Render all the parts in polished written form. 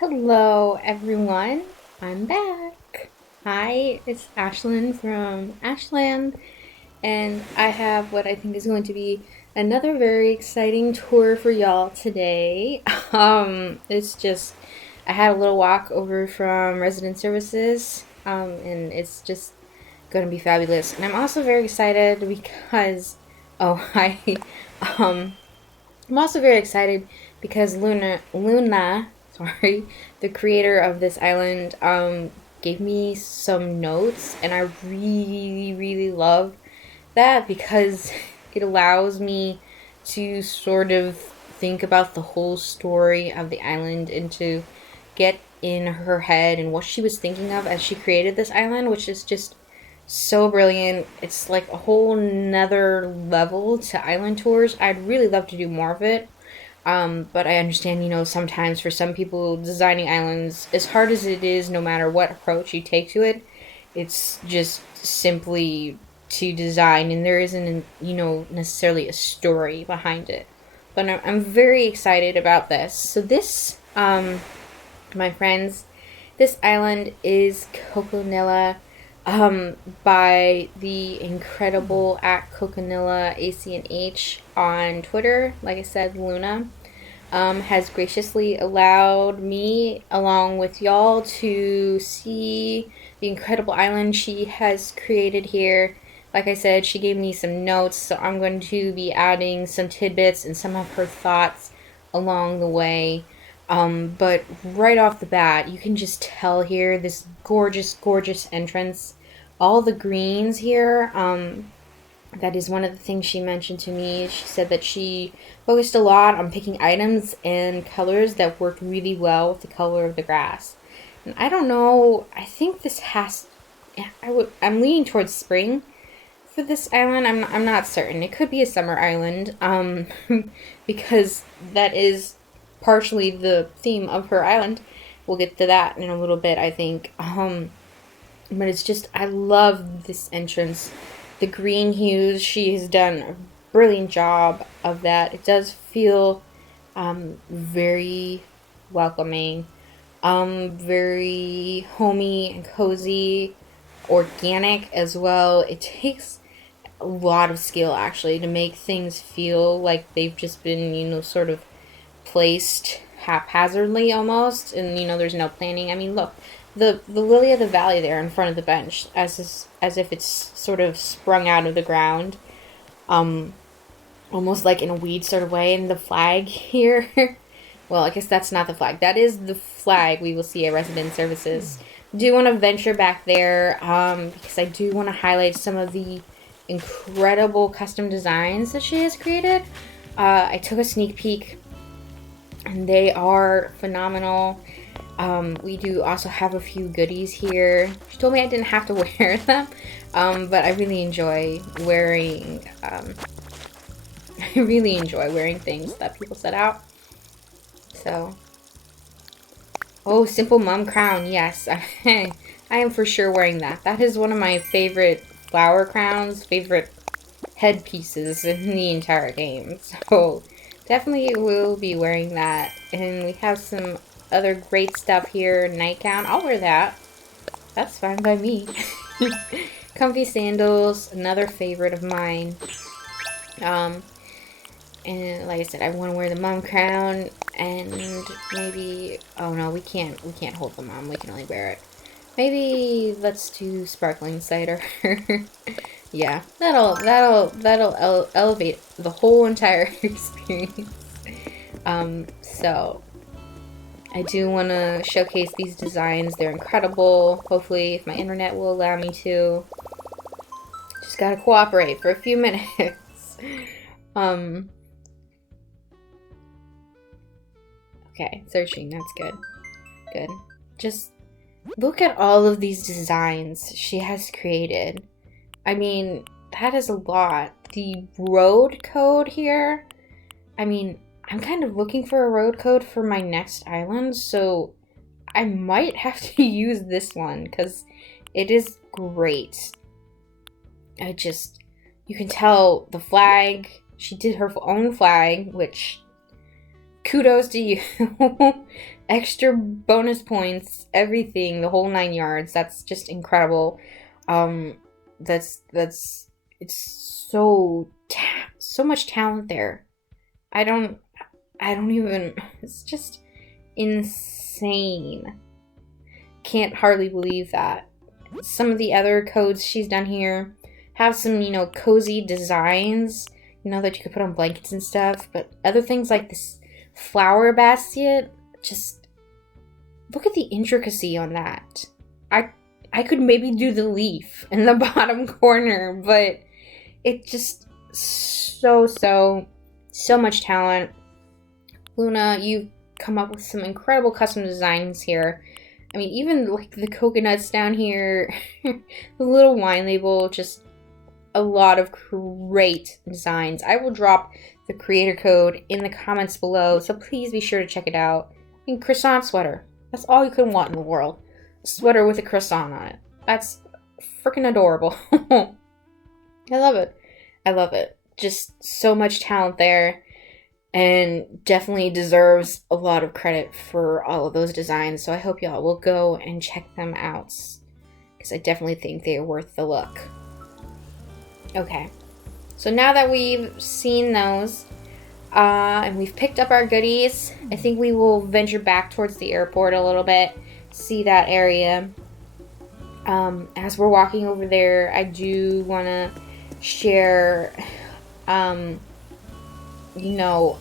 Hello, everyone. I'm back. Hi, it's Ashlyn from Ashland, and I have what I think is going to be another very exciting tour for y'all today. It's just I had a little walk over from resident services, and it's just going to be fabulous. And I'm also very excited because, oh, um, I'm also very excited because Luna, sorry, the creator of this island, gave me some notes, and I really, really love that because it allows me to sort of think about the whole story of the island and to get in her head and what she was thinking of as she created this island, which is just so brilliant. It's like a whole nother level to island tours. I'd really love to do more of it. But I understand, sometimes for some people, designing islands, as hard as it is, no matter what approach you take to it, it's just simply to design, and there isn't, necessarily a story behind it. But I'm very excited about this. So this, my friends, this island is Coconilla, by the incredible at Coconilla ACNH on Twitter. Like I said, Luna has graciously allowed me, along with y'all, to see the incredible island she has created here. Like I said, she gave me some notes, so I'm going to be adding some tidbits and some of her thoughts along the way. But right off the bat, you can just tell here this gorgeous, gorgeous entrance. All the greens here, that is one of the things she mentioned to me. She said that she focused a lot on picking items and colors that worked really well with the color of the grass. And I don't know, I think this has, I'm leaning towards spring for this island. I'm not certain. It could be a summer island, because that is partially the theme of her island. We'll get to that in a little bit, I think. But it's just, I love this entrance. The green hues, she has done a brilliant job of that. It does feel very welcoming, very homey and cozy, organic as well. It takes a lot of skill actually to make things feel like they've just been, sort of placed haphazardly almost, and there's no planning. I mean, look, the lily of the valley there in front of the bench, as if it's sort of sprung out of the ground, um, almost like in a weed sort of way. And the flag here, well, I guess that's not the flag. That is the flag we will see at resident services. Do want to venture back there, because I do want to highlight some of the incredible custom designs that she has created. I took a sneak peek, and they are phenomenal. We do also have a few goodies here. She told me I didn't have to wear them, but I really enjoy wearing. I really enjoy wearing things that people set out. So, oh, simple mum crown. Yes, I am for sure wearing that. That is one of my favorite flower crowns, favorite headpieces in the entire game. So, definitely will be wearing that. And we have some other great stuff here. Nightgown. I'll wear that. That's fine by me. Comfy sandals. Another favorite of mine. And like I said, I want to wear the mom crown, and maybe, oh no, we can't hold the mom. We can only wear it. Maybe let's do sparkling cider. Yeah, that'll elevate the whole entire experience. So I do want to showcase these designs. They're incredible. Hopefully, if my internet will allow me to. Just gotta cooperate for a few minutes. Okay, searching. That's good. Good. Just look at all of these designs she has created. I mean, that is a lot. The road code here. I mean, I'm kind of looking for a road code for my next island, so I might have to use this one because it is great. You can tell the flag, she did her own flag, which kudos to you. extra bonus points, everything, the whole 9 yards. That's just incredible. Um, that's it's so much talent there. I don't I don't even. It's just insane. Can't hardly believe that. Some of the other codes she's done here have some, cozy designs, that you could put on blankets and stuff. But other things like this flower basket, just look at the intricacy on that. I could maybe do the leaf in the bottom corner, but it just so much talent. Luna, you've come up with some incredible custom designs here. I mean, even like the coconuts down here, the little wine label, just a lot of great designs. I will drop the creator code in the comments below, so please be sure to check it out. I mean, croissant sweater. That's all you could want in the world. A sweater with a croissant on it. That's freaking adorable. I love it. I love it. Just so much talent there. And definitely deserves a lot of credit for all of those designs. So I hope y'all will go and check them out, because I definitely think they are worth the look. Okay, so now that we've seen those and we've picked up our goodies, I think we will venture back towards the airport a little bit, see that area. As we're walking over there, I do want to share a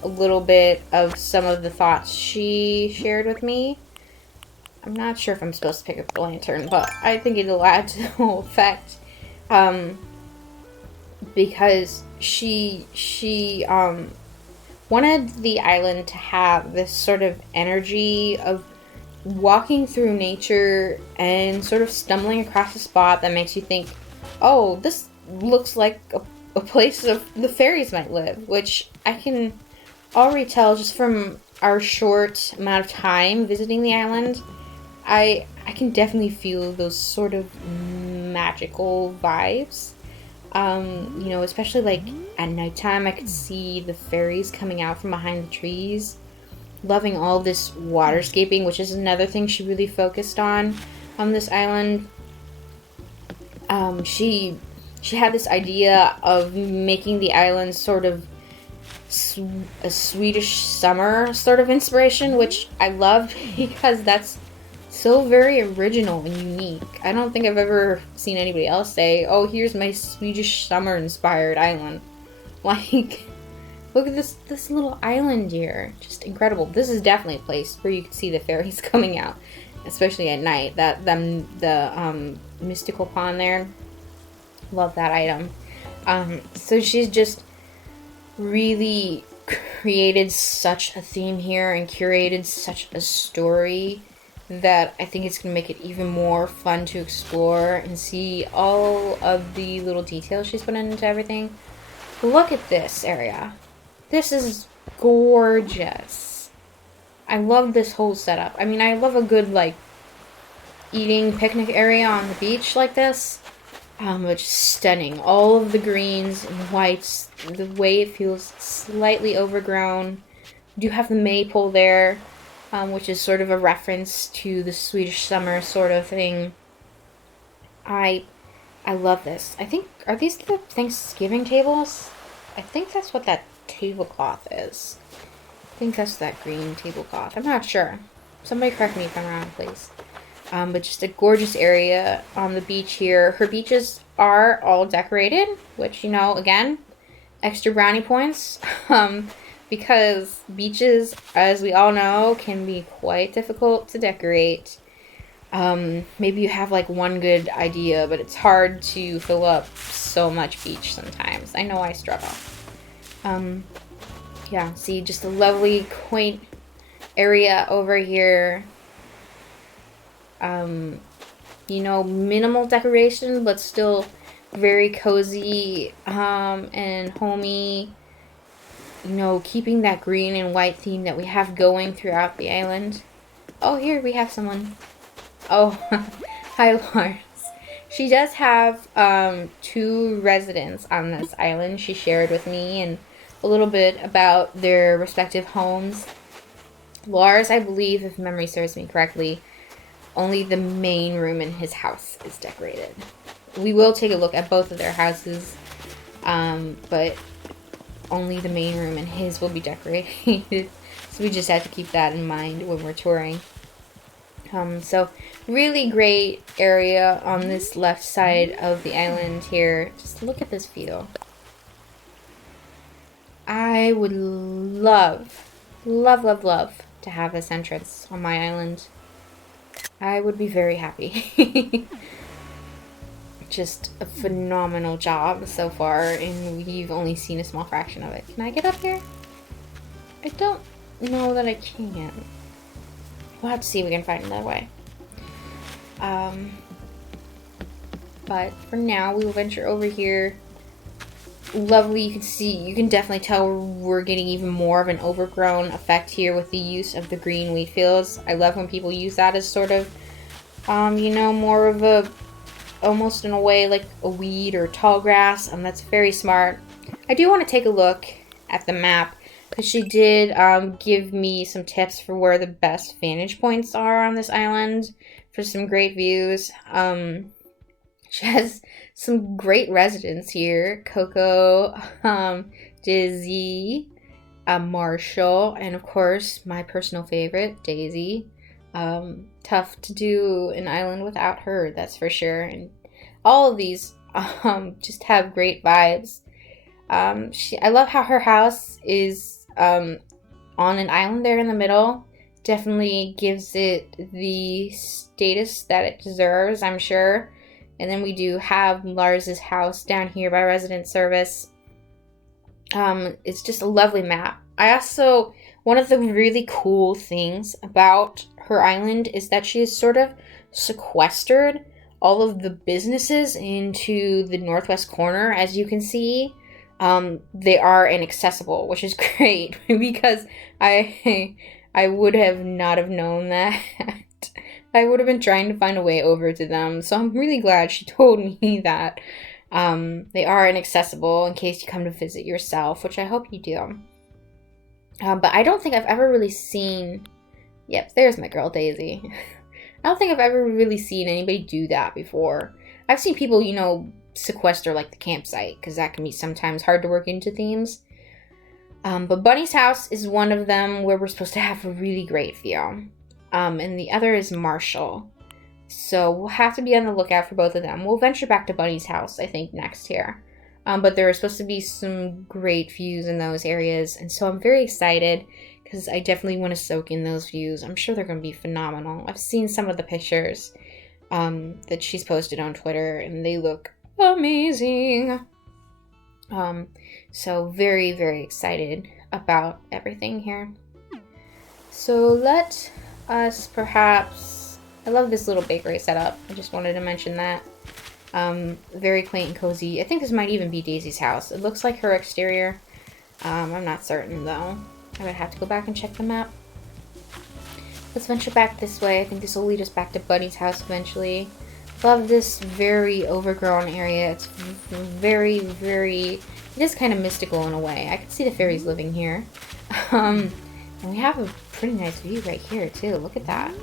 little bit of some of the thoughts she shared with me. I'm not sure if I'm supposed to pick up the lantern, but I think it'll add to the whole effect. Because she wanted the island to have this sort of energy of walking through nature and sort of stumbling across a spot that makes you think, oh, this looks like a place of the fairies might live, which I can already tell just from our short amount of time visiting the island. I can definitely feel those sort of magical vibes. Especially like at nighttime, I could see the fairies coming out from behind the trees. Loving all this waterscaping, which is another thing she really focused on this island. She had this idea of making the island sort of a Swedish summer sort of inspiration, which I love because that's so very original and unique. I don't think I've ever seen anybody else say, oh, here's my Swedish summer inspired island. Like, look at this little island here. Just incredible. This is definitely a place where you can see the fairies coming out, especially at night. The mystical pond there. Love that item. So she's just really created such a theme here and curated such a story that I think it's going to make it even more fun to explore and see all of the little details she's put into everything. Look at this area. This is gorgeous. I love this whole setup. I mean, I love a good, eating picnic area on the beach like this. Which is stunning. All of the greens and whites, the way it feels slightly overgrown. We do have the maypole there, which is sort of a reference to the Swedish summer sort of thing. I love this. I think, are these the Thanksgiving tables? I think that's what that tablecloth is. I think that's that green tablecloth. I'm not sure. Somebody correct me if I'm wrong, please. But just a gorgeous area on the beach here. Her beaches are all decorated, which, again, extra brownie points. Because beaches, as we all know, can be quite difficult to decorate. Maybe you have one good idea, but it's hard to fill up so much beach sometimes. I know I struggle. Yeah, see, just a lovely, quaint area over here. Minimal decoration, but still very cozy, and homey. Keeping that green and white theme that we have going throughout the island. Oh, here we have someone. Oh, hi, Lars. She does have, 2 residents on this island. She shared with me and a little bit about their respective homes. Lars, I believe, if memory serves me correctly, only the main room in his house is decorated. We will take a look at both of their houses, but only the main room in his will be decorated. So we just have to keep that in mind when we're touring. So really great area on this left side of the island here. Just look at this view. I would love, love, love, love to have this entrance on my island. I would be very happy. Just a phenomenal job so far, and we've only seen a small fraction of it. Can I get up here? I don't know that I can. We'll have to see if we can find another way. But for now, we will venture over here. Lovely, you can definitely tell we're getting even more of an overgrown effect here with the use of the green wheat fields. I love when people use that as sort of, you know, more of a, almost in a way like a weed or tall grass. That's very smart. I do want to take a look at the map, because she did give me some tips for where the best vantage points are on this island for some great views. She has some great residents here. Coco, Dizzy, Marshall, and of course my personal favorite, Daisy. Tough to do an island without her, that's for sure. And all of these just have great vibes. I love how her house is on an island there in the middle. Definitely gives it the status that it deserves, I'm sure. And then we do have Lars's house down here by resident service. It's just a lovely map. One of the really cool things about her island is that she has sort of sequestered all of the businesses into the northwest corner, as you can see. They are inaccessible, which is great, because I would have not have known that. I would have been trying to find a way over to them, so I'm really glad she told me that. They are inaccessible in case you come to visit yourself, which I hope you do. But I don't think I've ever really seen... Yep, there's my girl, Daisy. I don't think I've ever really seen anybody do that before. I've seen people, you know, sequester like the campsite, because that can be sometimes hard to work into themes. But Bunny's house is one of them where we're supposed to have a really great view. And the other is Marshall. So we'll have to be on the lookout for both of them. We'll venture back to Bunny's house, I think, next here. But there are supposed to be some great views in those areas. And so I'm very excited, because I definitely want to soak in those views. I'm sure they're going to be phenomenal. I've seen some of the pictures that she's posted on Twitter, and they look amazing. So very, very excited about everything here. So let us perhaps... I love this little bakery setup. I just wanted to mention that. Very quaint and cozy. I think this might even be Daisy's house. It looks like her exterior. I'm not certain though. I would have to go back and check the map. Let's venture back this way. I think this will lead us back to Bunny's house eventually. Love this very overgrown area. It's very, very... It is kind of mystical in a way. I could see the fairies living here. And we have a pretty nice view right here too. Look at that.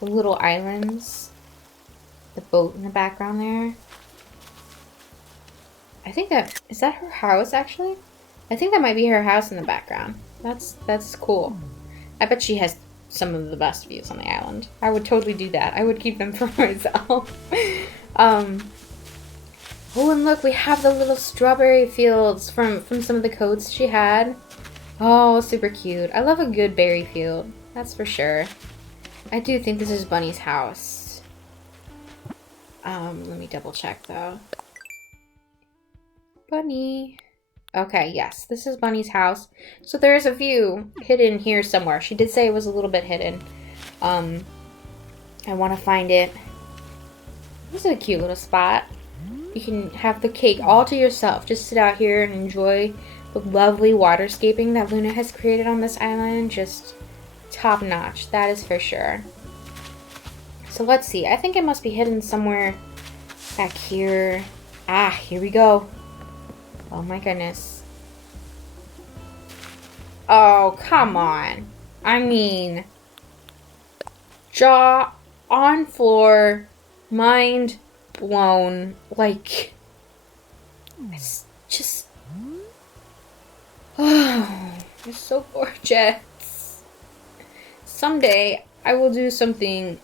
The little islands. The boat in the background there. I think that... Is that her house actually? I think that might be her house in the background. That's cool. I bet she has some of the best views on the island. I would totally do that. I would keep them for myself. Oh, and look, we have the little strawberry fields from some of the coats she had. Oh, super cute. I love a good berry field. That's for sure. I do think this is Bunny's house. Let me double check though. Bunny. Okay, yes, this is Bunny's house. So there is a view hidden here somewhere. She did say it was a little bit hidden. I want to find it. This is a cute little spot. You can have the cake all to yourself. Just sit out here and enjoy the lovely waterscaping that Luna has created on this island. Just top notch, that is for sure. So let's see. I think it must be hidden somewhere back here. Ah, here we go. Oh my goodness. Oh, come on. I mean, jaw on floor, mind blown. Like, it's just, oh, it's so gorgeous. Someday I will do something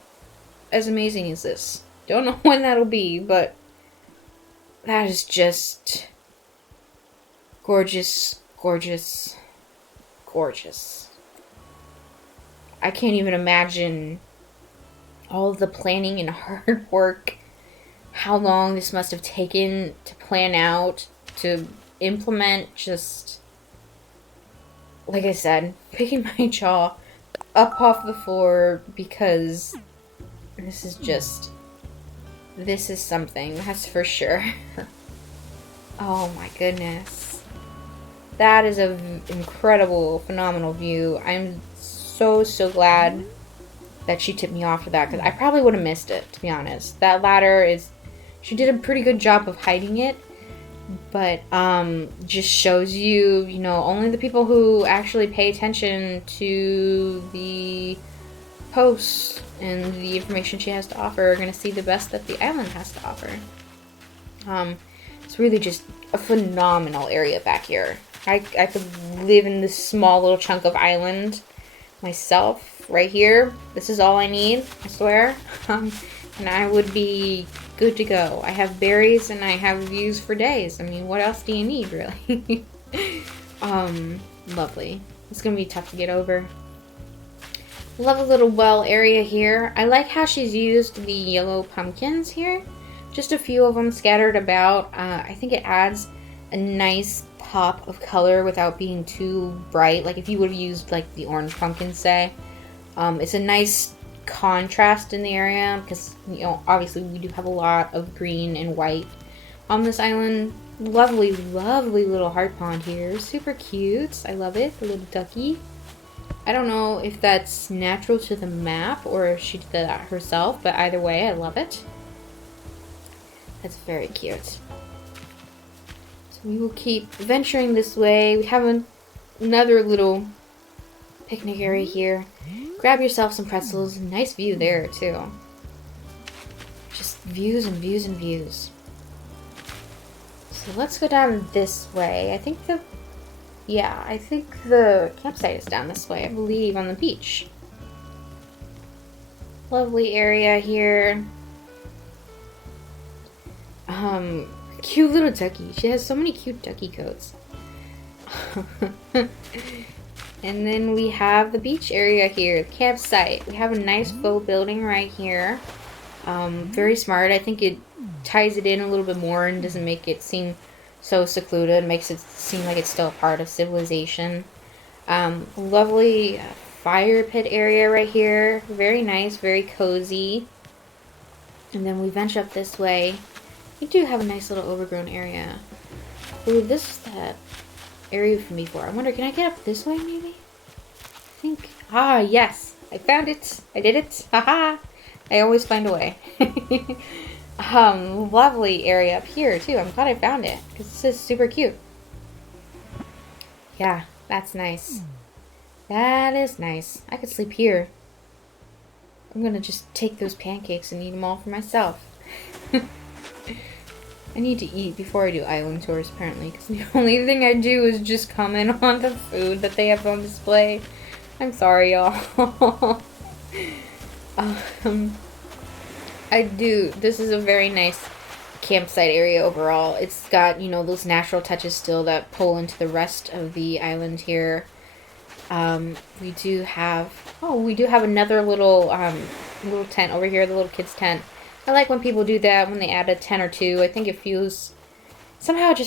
as amazing as this. Don't know when that'll be, but that is just gorgeous, gorgeous, gorgeous. I can't even imagine all of the planning and hard work, how long this must have taken to plan out, to implement. Just, like I said, picking my jaw up off the floor because this is something, that's for sure. Oh my goodness. That is an incredible, phenomenal view. I'm so glad that she tipped me off for that, because I probably would have missed it, to be honest. That ladder is, she did a pretty good job of hiding it, but just shows you, you know, only the people who actually pay attention to the posts and the information she has to offer are going to see the best that the island has to offer. It's really just a phenomenal area back here. I could live in this small little chunk of island myself right here. This is all I need, I swear. And I would be good to go. I have berries and I have views for days. I mean, what else do you need, really? Lovely. It's gonna be tough to get over. Love a little well area here. I like how she's used the yellow pumpkins here. Just a few of them scattered about. I think it adds a nice pop of color without being too bright. Like if you would have used like the orange pumpkin, say. It's a nice contrast in the area because, you know, obviously we do have a lot of green and white on this island. Lovely, lovely little heart pond here. Super cute. I love it. The little ducky. I don't know if that's natural to the map or if she did that herself, but either way, I love it. That's very cute. So we will keep venturing this way. We have another little picnic area here. Grab yourself some pretzels. Nice view there, too. Just views and views and views. So let's go down this way. I think the campsite is down this way, I believe, on the beach. Lovely area here. Cute little ducky. She has so many cute ducky coats. And then we have the beach area here, the campsite. We have a nice faux building right here. Very smart. I think it ties it in a little bit more and doesn't make it seem so secluded. Makes it seem like it's still a part of civilization. Lovely fire pit area right here. Very nice, very cozy. And then we venture up this way. We do have a nice little overgrown area. Ooh, this is that area from before. I wonder, can I get up this way maybe? I think. Ah, yes. I found it. I did it. Haha. I always find a way. Lovely area up here too. I'm glad I found it because this is super cute. Yeah, that's nice. That is nice. I could sleep here. I'm gonna just take those pancakes and eat them all for myself. I need to eat before I do island tours, apparently, because the only thing I do is just comment on the food that they have on display. I'm sorry, y'all. This is a very nice campsite area overall. It's got, you know, those natural touches still that pull into the rest of the island here. We do have another little tent over here, the little kids tent. I like when people do that, when they add a tent or two. I think it just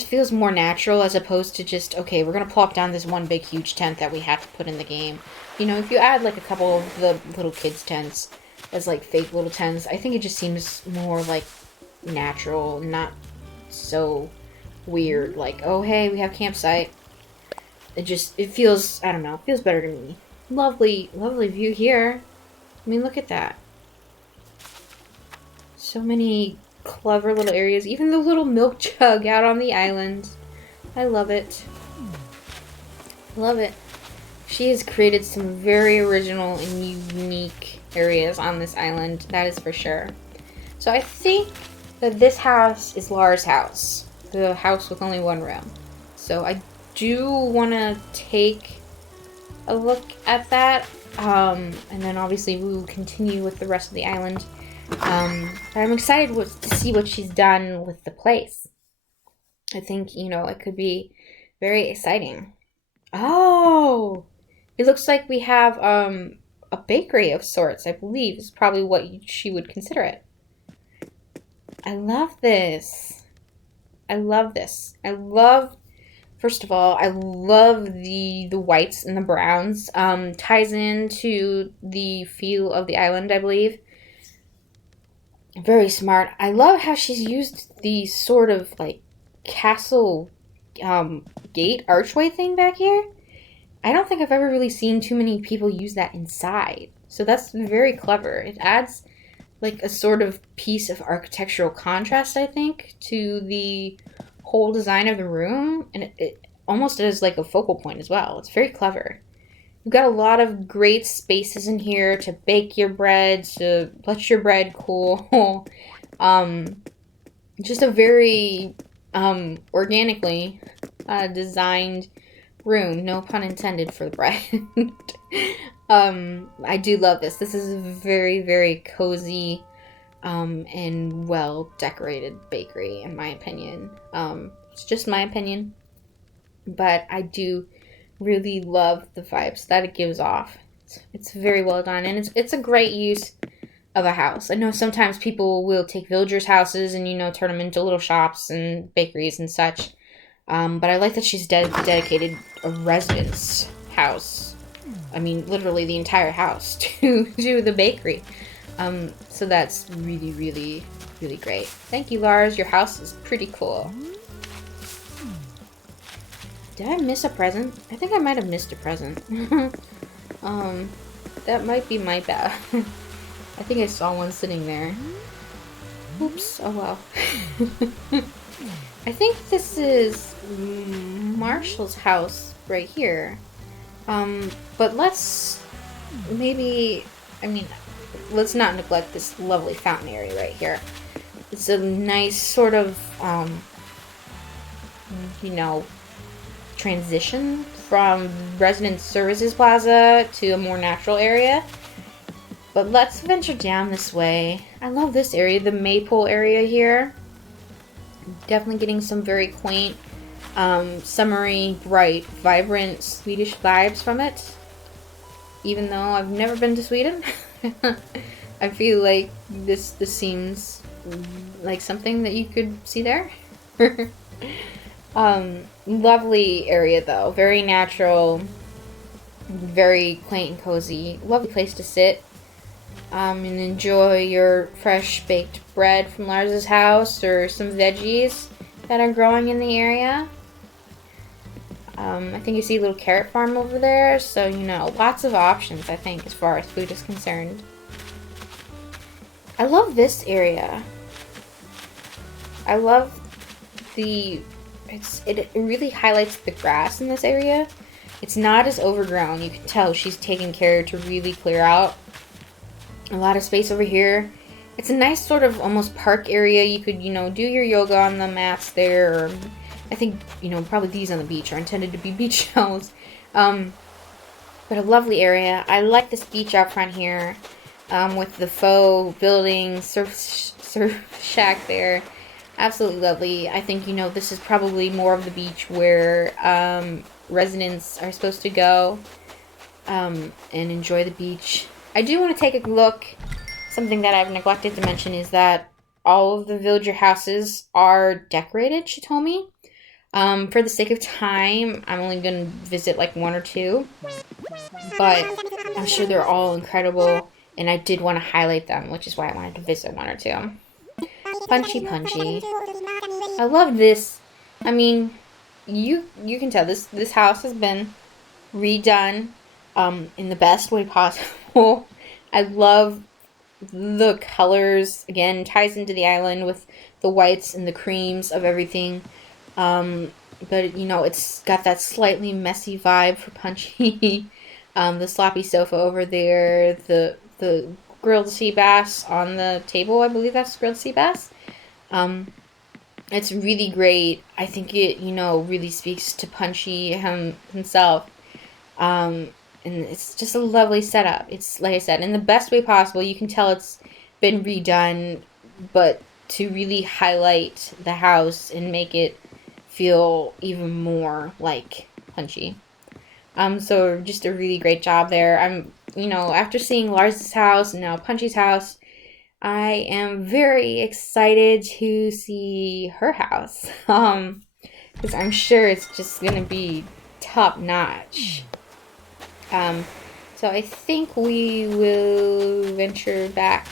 feels more natural as opposed to just, okay, we're going to plop down this one big huge tent that we have to put in the game. You know, if you add like a couple of the little kids tents as like fake little tents, I think it just seems more like natural, not so weird. Like, oh, hey, we have campsite. It feels, I don't know, it feels better to me. Lovely, lovely view here. I mean, look at that. So many clever little areas. Even the little milk jug out on the island. I love it. Love it. She has created some very original and unique areas on this island, that is for sure. So I think that this house is Lars' house, the house with only one room. So I do want to take a look at that, and then obviously we will continue with the rest of the island. But I'm excited to see what she's done with the place. I think, it could be very exciting. Oh! It looks like we have a bakery of sorts, I believe, is probably what she would consider it. I love this. I love this. First of all, I love the whites and the browns. Ties into the feel of the island, I believe. Very smart. I love how she's used the sort of like castle gate archway thing back here. I don't think I've ever really seen too many people use that inside. So that's very clever. It adds like a sort of piece of architectural contrast, I think, to the whole design of the room. And it almost is like a focal point as well. It's very clever. You've got a lot of great spaces in here to bake your bread, to let your bread cool. Just a very organically designed room, no pun intended for the bread. I do love this. This is a very, very cozy and well decorated bakery, in my opinion. It's just my opinion, but I do really love the vibes that it gives off. It's very well done, and it's a great use of a house. I know sometimes people will take villagers' houses and turn them into little shops and bakeries and such. But I like that she's dedicated a residence house. I mean, literally the entire house to the bakery. So that's really, really, really great. Thank you, Lars. Your house is pretty cool. Did I miss a present? I think I might have missed a present. That might be my bad. I think I saw one sitting there. Oops. Oh well. I think this is Marshall's house right here. But let's not neglect this lovely fountain area right here. It's a nice sort of, transition from Resident Services Plaza to a more natural area. But let's venture down this way. I love this area, the maple area here. Definitely getting some very quaint, summery, bright, vibrant Swedish vibes from it. Even though I've never been to Sweden, I feel like this seems like something that you could see there. Lovely area though, very natural, very quaint and cozy. Lovely place to sit and enjoy your fresh baked bread from Lars's house or some veggies that are growing in the area. I think you see a little carrot farm over there, so lots of options, I think, as far as food is concerned. I love this area. I love it really highlights the grass in this area. It's not as overgrown. You can tell she's taking care to really clear out a lot of space over here. It's a nice sort of almost park area. You could, do your yoga on the mats there. Or I think, probably these on the beach are intended to be beach shells. But a lovely area. I like this beach out front here with the faux building, surf shack there. Absolutely lovely. I think, this is probably more of the beach where residents are supposed to go and enjoy the beach. I do want to take a look. Something that I've neglected to mention is that all of the villager houses are decorated, she told me. For the sake of time, I'm only going to visit like one or two. But I'm sure they're all incredible, and I did want to highlight them, which is why I wanted to visit one or two. Punchy. I love this. I mean, you can tell this house has been redone in the best way possible. I love the colors. Again, ties into the island with the whites and the creams of everything. But it's got that slightly messy vibe for Punchy. The sloppy sofa over there, the grilled sea bass on the table. I believe that's grilled sea bass. Um, it's really great. I think it, really speaks to Punchy himself. Um, and it's just a lovely setup. It's, like I said, in the best way possible. You can tell it's been redone, but to really highlight the house and make it feel even more like Punchy. So just a really great job there. After seeing Lars's house and now Punchy's house, I am very excited to see her house. Because I'm sure it's just gonna be top notch. Um, so I think we will venture back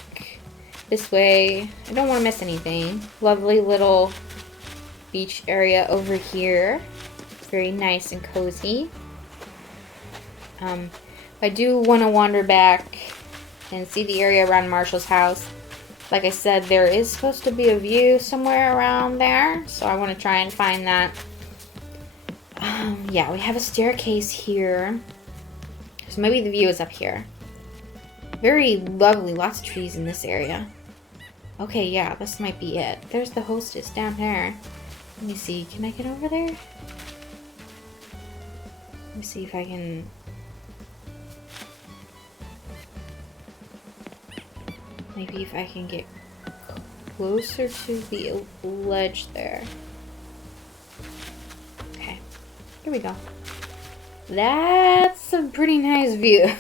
this way. I don't want to miss anything. Lovely little beach area over here. Very nice and cozy. I do want to wander back and see the area around Marshall's house. Like I said, there is supposed to be a view somewhere around there, so I want to try and find that. Yeah, we have a staircase here. So maybe the view is up here. Very lovely, lots of trees in this area. Okay, yeah, this might be it. There's the hostess down there. Let me see, can I get over there? Let me see if I can... Maybe if I can get closer to the ledge there. Okay, here we go. That's a pretty nice view.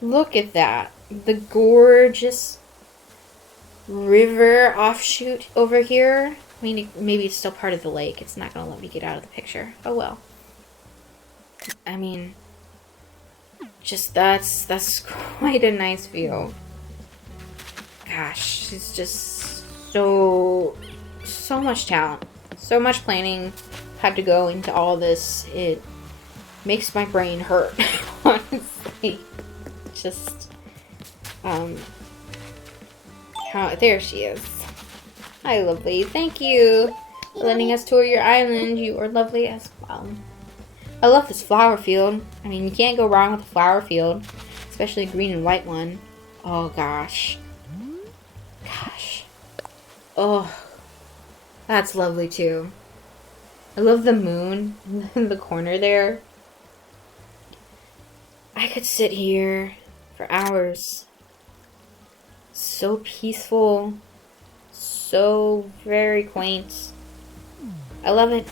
Look at that. The gorgeous river offshoot over here. I mean, maybe it's still part of the lake. It's not going to let me get out of the picture. Oh well. I mean, just that's quite a nice view. Gosh, she's just so much talent. So much planning had to go into all this. It makes my brain hurt, honestly. Just, there she is. Hi, lovely. Thank you for letting us tour your island. You are lovely as well. I love this flower field. I mean, you can't go wrong with a flower field, especially a green and white one. Oh, gosh. Gosh. Oh, that's lovely, too. I love the moon in the corner there. I could sit here for hours. So peaceful. So very quaint. I love it.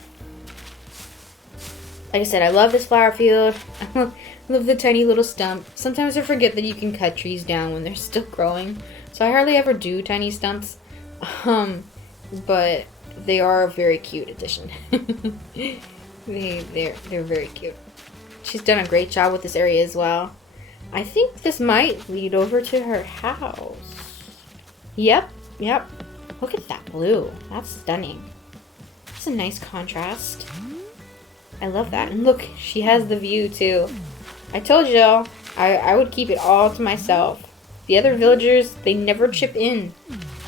Like I said, I love this flower field. I love the tiny little stump. Sometimes I forget that you can cut trees down when they're still growing. So I hardly ever do tiny stumps. But they are a very cute addition. They're very cute. She's done a great job with this area as well. I think this might lead over to her house. Yep. Look at that blue. That's stunning. It's a nice contrast. I love that. And look, she has the view too. I told y'all I would keep it all to myself. The other villagers, they never chip in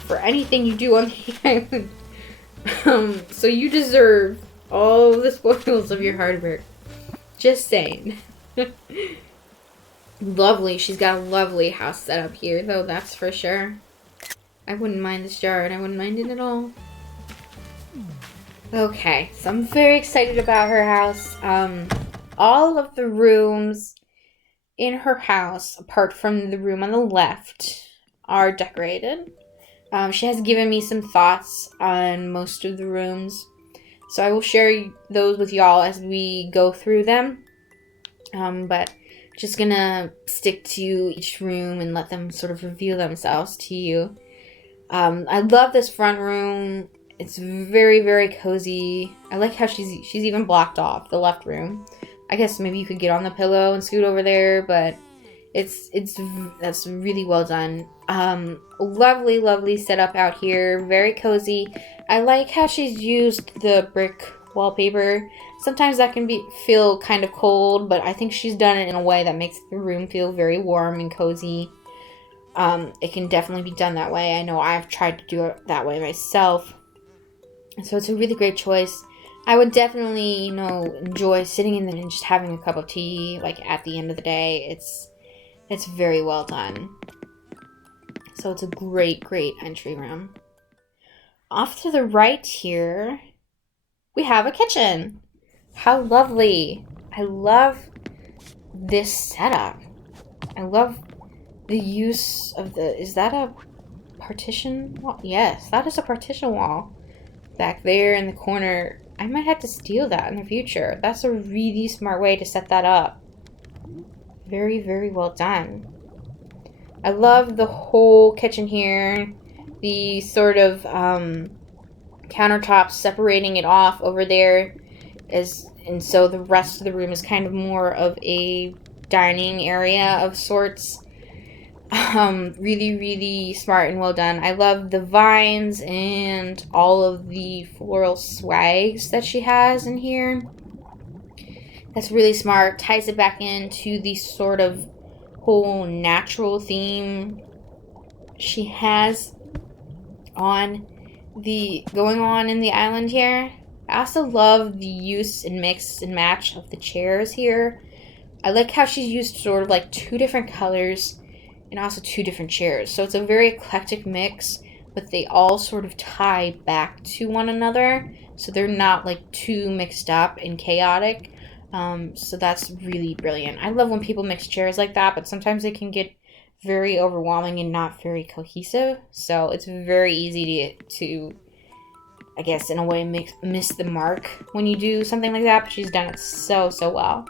for anything you do on the island. So you deserve all the spoils of your hard work. Just saying. Lovely. She's got a lovely house set up here, though, that's for sure. I wouldn't mind this yard. I wouldn't mind it at all. Okay, so I'm very excited about her house. All of the rooms in her house, apart from the room on the left, are decorated. She has given me some thoughts on most of the rooms, so I will share those with y'all as we go through them. But just gonna stick to each room and let them sort of reveal themselves to you. I love this front room. It's very, very cozy. I like how she's even blocked off the left room. I guess maybe you could get on the pillow and scoot over there, but that's really well done. Lovely setup out here. Very cozy. I like how she's used the brick wallpaper. Sometimes that can feel kind of cold, but I think she's done it in a way that makes the room feel very warm and cozy. It can definitely be done that way. I know I've tried to do it that way myself. So it's a really great choice. I would definitely, you know, enjoy sitting in there and just having a cup of tea, like, at the end of the day. It's very well done. So it's a great, great entry room. Off to the right here, we have a kitchen. How lovely. I love this setup. I love the use of the... Is that a partition wall? Yes, that is a partition wall. Back there in the corner. I might have to steal that in the future. That's a really smart way to set that up. Very, very well done. I love the whole kitchen here. The sort of countertops separating it off over there. And so the rest of the room is kind of more of a dining area of sorts. Really, really smart and well done. I love the vines and all of the floral swags that she has in here. That's really smart. Ties it back into the sort of whole natural theme she has going on in the island here. I also love the use and mix and match of the chairs here. I like how she's used sort of like 2 different colors and also 2 different chairs. So it's a very eclectic mix, but they all sort of tie back to one another. So they're not like too mixed up and chaotic. So that's really brilliant. I love when people mix chairs like that, but sometimes they can get very overwhelming and not very cohesive. So it's very easy to I guess, in a way, miss the mark when you do something like that. But she's done it so, so well.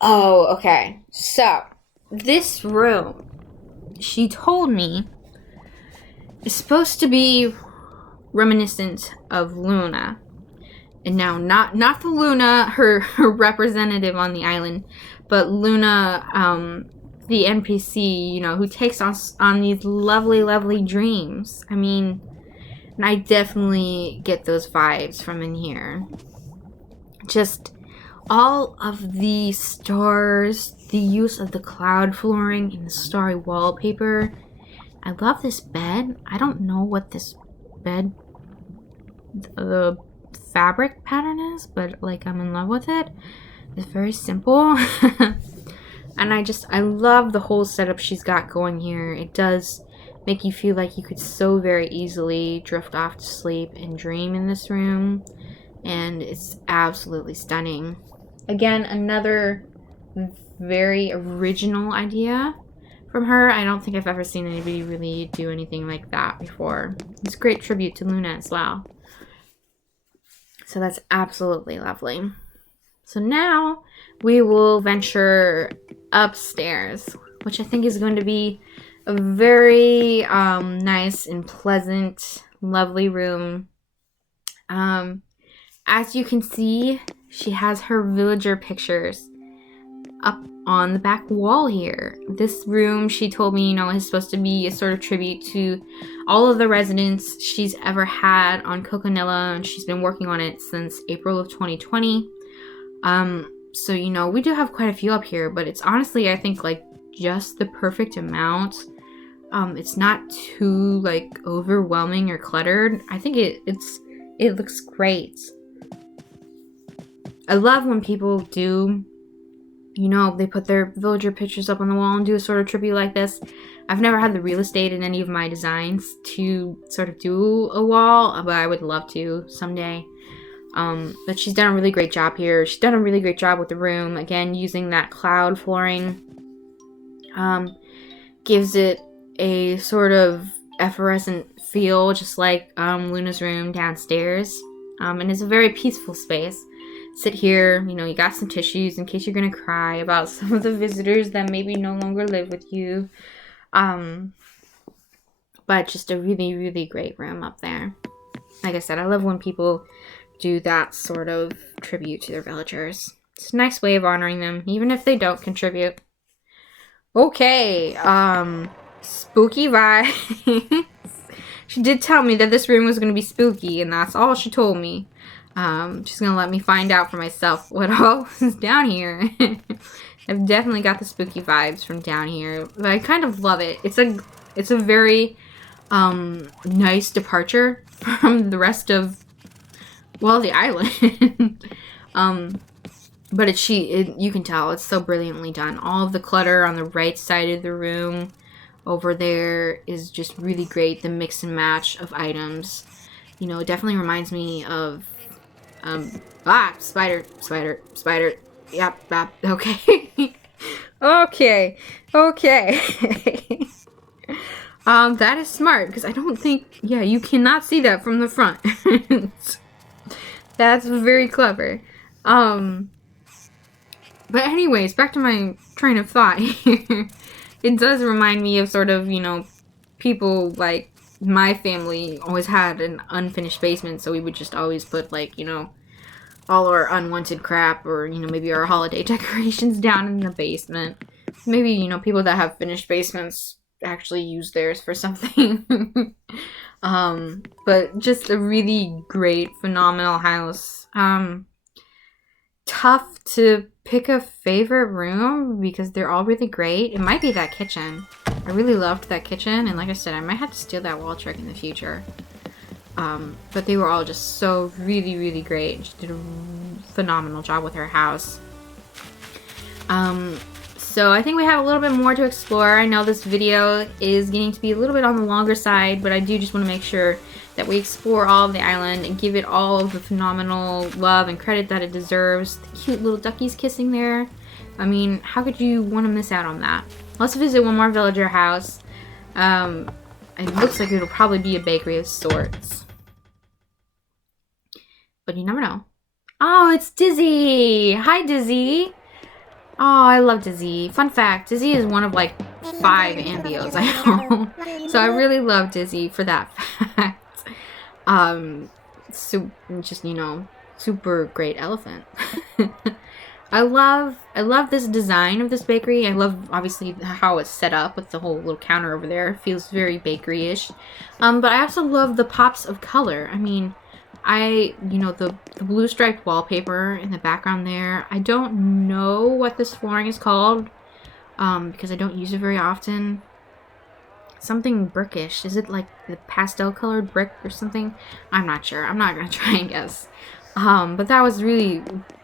Oh, okay. So, this room, she told me, is supposed to be reminiscent of Luna. And now, not the Luna, her representative on the island, but Luna, the NPC, you know, who takes us on these lovely, lovely dreams. I mean, and I definitely get those vibes from in here. Just all of the stars, the use of the cloud flooring and the starry wallpaper. I love this bed. I don't know what this bed, the fabric pattern is, but like I'm in love with it. It's very simple. And I love the whole setup she's got going here. It does make you feel like you could so very easily drift off to sleep and dream in this room. And it's absolutely stunning. Again, another very original idea from her. I don't think I've ever seen anybody really do anything like that before. It's a great tribute to Luna as well. So that's absolutely lovely. So now we will venture upstairs, which I think is going to be a very nice and pleasant, lovely room. As you can see, she has her villager pictures up on the back wall here. This room, she told me, you know, is supposed to be a sort of tribute to all of the residents she's ever had on Coconilla, and she's been working on it since April of 2020. So, you know, we do have quite a few up here, but it's honestly, I think, like, just the perfect amount. It's not too, like, overwhelming or cluttered. I think it looks great. I love when people do, you know, they put their villager pictures up on the wall and do a sort of tribute like this. I've never had the real estate in any of my designs to sort of do a wall, but I would love to someday. But she's done a really great job here. She's done a really great job with the room. Again, using that cloud flooring gives it a sort of effervescent feel, just like Luna's room downstairs. And it's a very peaceful space. Sit here, you know, you got some tissues in case you're gonna cry about some of the visitors that maybe no longer live with you. But just a really, really great room up there. Like I said, I love when people do that sort of tribute to their villagers. It's a nice way of honoring them, even if they don't contribute. Okay, spooky vibes. She did tell me that this room was going to be spooky, and that's all she told me. She's going to let me find out for myself what all is down here. I've definitely got the spooky vibes from down here, but I kind of love it. It's a very nice departure from the rest of, well, the island. But you can tell it's so brilliantly done. All of the clutter on the right side of the room over there is just really great. The mix and match of items, you know, it definitely reminds me of, spider. Yep, okay. Okay. That is smart, because I don't think, yeah, you cannot see that from the front. That's very clever. But anyways, back to my train of thought here. It does remind me of sort of, you know, people like my family always had an unfinished basement, so we would just always put, like, you know, all our unwanted crap, or, you know, maybe our holiday decorations down in the basement. Maybe, you know, people that have finished basements actually use theirs for something. But just a really great, phenomenal house. Tough to pick a favorite room because they're all really great. It might be that kitchen. I really loved that kitchen, and like I said, I might have to steal that wall trick in the future. But they were all just so really, really great. She did a phenomenal job with her house. So I think we have a little bit more to explore. I know this video is getting to be a little bit on the longer side, but I do just want to make sure that we explore all of the island and give it all of the phenomenal love and credit that it deserves. The cute little duckies kissing there. I mean, how could you want to miss out on that? Let's visit one more villager house. It looks like it'll probably be a bakery of sorts. But you never know. Oh, it's Dizzy! Hi, Dizzy! Oh, I love Dizzy. Fun fact, Dizzy is one of like 5 ambios I own. So I really love Dizzy for that fact. So just, you know, super great elephant. I love this design of this bakery. I love, obviously, how it's set up with the whole little counter over there. It feels very bakery-ish. But I also love the pops of color. I mean, you know, the blue striped wallpaper in the background there. I don't know what this flooring is called, because I don't use it very often. Something brickish. Is it like the pastel colored brick or something? I'm not sure. I'm not gonna try and guess. But that was really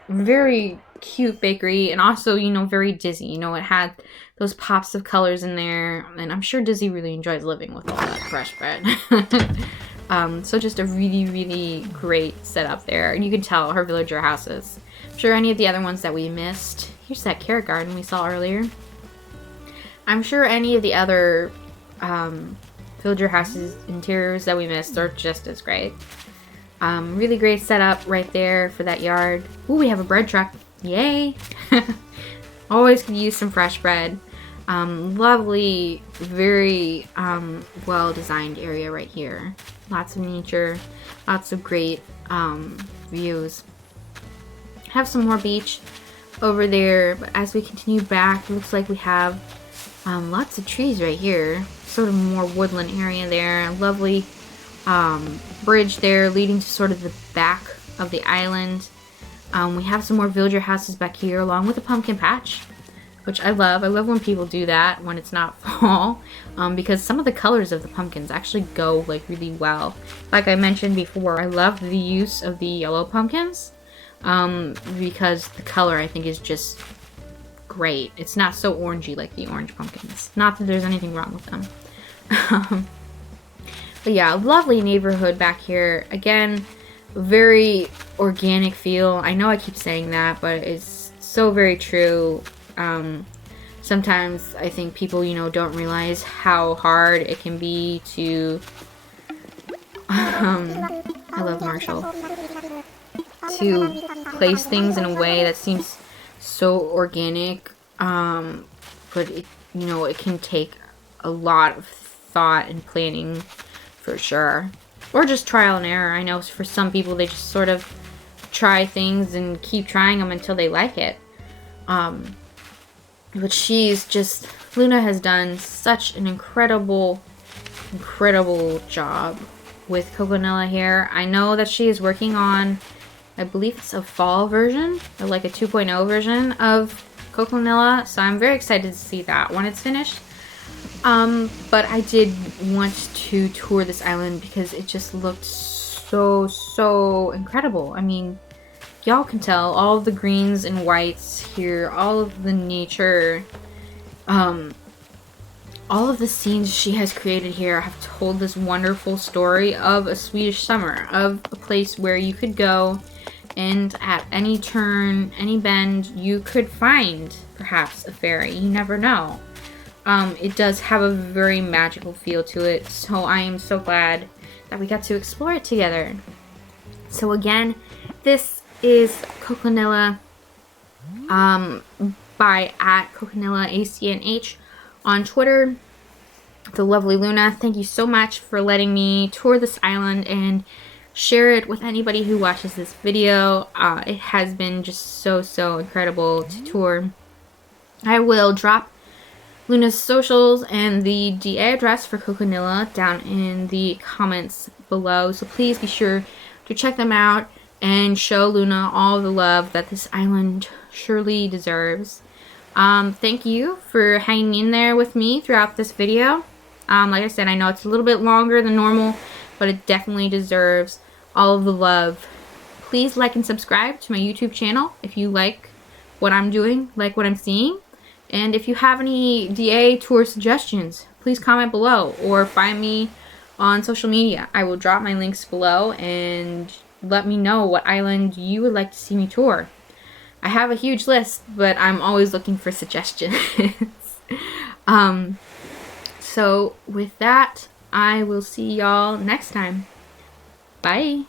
very cute bakery, and also, you know, very Dizzy. You know, it had those pops of colors in there, and I'm sure Dizzy really enjoys living with all that fresh bread. So just a really, really great setup there. And you can tell her villager houses. I'm sure any of the other ones that we missed. Here's that carrot garden we saw earlier. I'm sure any of the other villager houses interiors that we missed are just as great. Really great setup right there for that yard. Ooh, we have a bread truck. Yay! Always could use some fresh bread. Lovely, very well-designed area right here. Lots of nature, lots of great views. Have some more beach over there, but as we continue back, it looks like we have lots of trees right here. Sort of more woodland area there. A lovely bridge there leading to sort of the back of the island. We have some more villager houses back here, along with a pumpkin patch, which I love. I love when people do that when it's not fall, because some of the colors of the pumpkins actually go like really well. Like I mentioned before, I love the use of the yellow pumpkins, because the color, I think, is just great. It's not so orangey like the orange pumpkins. Not that there's anything wrong with them. But yeah, lovely neighborhood back here. Again, very organic feel. I know I keep saying that, but it's so very true. Sometimes I think people, you know, don't realize how hard it can be to I love Marshall, to place things in a way that seems so organic, but it, you know, it can take a lot of thought and planning for sure, or just trial and error. I know for some people they just sort of try things and keep trying them until they like it. But Luna has done such an incredible job with Coconilla here. I know that she is working on, I believe it's a fall version, or like a 2.0 version of Coconilla, so I'm very excited to see that when it's finished. But I did want to tour this island because it just looked so incredible. I mean, y'all can tell all of the greens and whites here, all of the nature, all of the scenes she has created here have told this wonderful story of a Swedish summer, of a place where you could go and at any turn, any bend, you could find perhaps a fairy. You never know. It does have a very magical feel to it, so I am so glad that we got to explore it together. So again, this is Coconilla by @Coconilla ACNH on Twitter. The lovely Luna, thank you so much for letting me tour this island and share it with anybody who watches this video. It has been just so incredible to tour. I will drop Luna's socials and the DA address for Coconilla down in the comments below, so please be sure to check them out and show Luna all the love that this island surely deserves. Thank you for hanging in there with me throughout this video. Like I said, I know it's a little bit longer than normal, but it definitely deserves all of the love. Please like and subscribe to my YouTube channel if you like what I'm doing, like what I'm seeing. And if you have any DA tour suggestions, please comment below or find me on social media. I will drop my links below and let me know what island you would like to see me tour. I have a huge list, but I'm always looking for suggestions. So with that, I will see y'all next time. Bye.